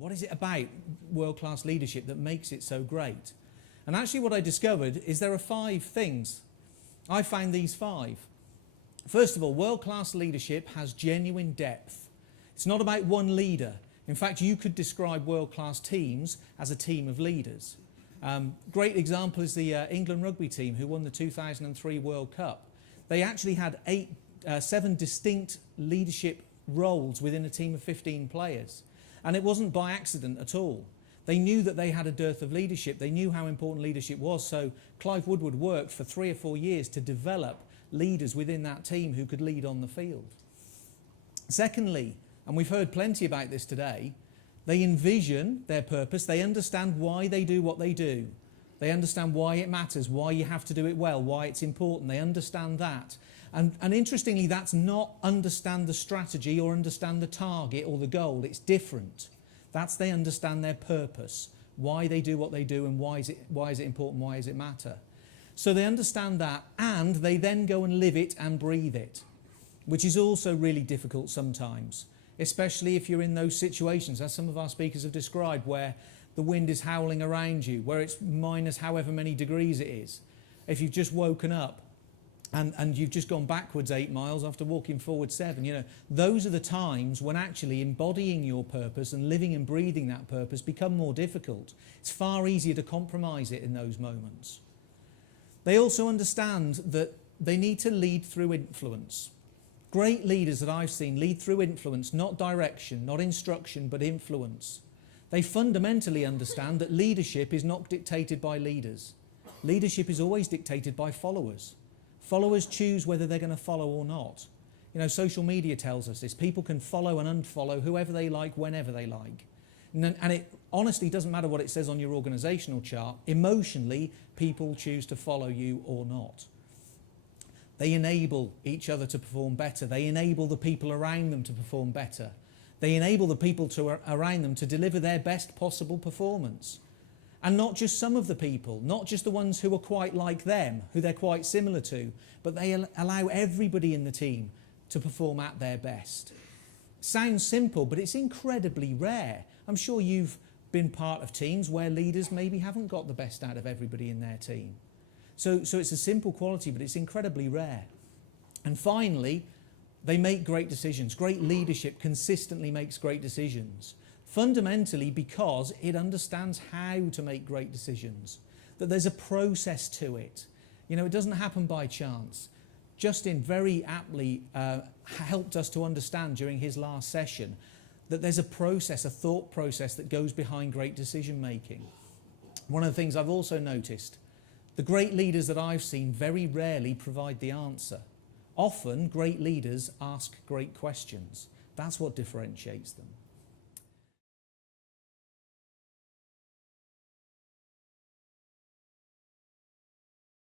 What is it about world-class leadership that makes it so great? And actually what I discovered is there are 5 things. I found these 5. First of all, world-class leadership has genuine depth. It's not about one leader. In fact, you could describe world-class teams as a team of leaders. Great example is the England rugby team who won the 2003 World Cup. They actually had 7 distinct leadership roles within a team of 15 players. And it wasn't by accident at all. They knew that they had a dearth of leadership. They knew how important leadership was. So Clive Woodward worked for 3 or 4 years to develop leaders within that team who could lead on the field. Secondly, and we've heard plenty about this today, they envision their purpose. They understand why they do what they do. They understand why it matters, why you have to do it well, why it's important. They understand that. And interestingly, that's not understand the strategy or understand the target or the goal. It's different. That's they understand their purpose, why they do what they do and why is it important, why does it matter. So they understand that and they then go and live it and breathe it, which is also really difficult sometimes, especially if you're in those situations, as some of our speakers have described, where the wind is howling around you, where it's minus however many degrees it is. If you've just woken up and you've just gone backwards 8 miles after walking forward 7, you know, those are the times when actually embodying your purpose and living and breathing that purpose become more difficult. It's far easier to compromise it in those moments. They also understand that they need to lead through influence. Great leaders that I've seen lead through influence, not direction, not instruction, but influence. They fundamentally understand that leadership is not dictated by leaders. Leadership is always dictated by followers. Followers choose whether they're going to follow or not. You know, social media tells us this. People can follow and unfollow whoever they like, whenever they like. And it honestly doesn't matter what it says on your organisational chart. Emotionally, people choose to follow you or not. They enable each other to perform better. They enable the people around them to perform better. They enable the people around them to deliver their best possible performance. And not just some of the people, not just the ones who are quite like them, who they're quite similar to, but they allow everybody in the team to perform at their best. Sounds simple, but it's incredibly rare. I'm sure you've been part of teams where leaders maybe haven't got the best out of everybody in their team. So it's a simple quality, but it's incredibly rare. And finally, they make great decisions. Great leadership consistently makes great decisions. Fundamentally because it understands how to make great decisions, that there's a process to it. You know, it doesn't happen by chance. Justin very aptly helped us to understand during his last session that there's a process, a thought process that goes behind great decision making. One of the things I've also noticed, the great leaders that I've seen very rarely provide the answer. Often great leaders ask great questions. That's what differentiates them.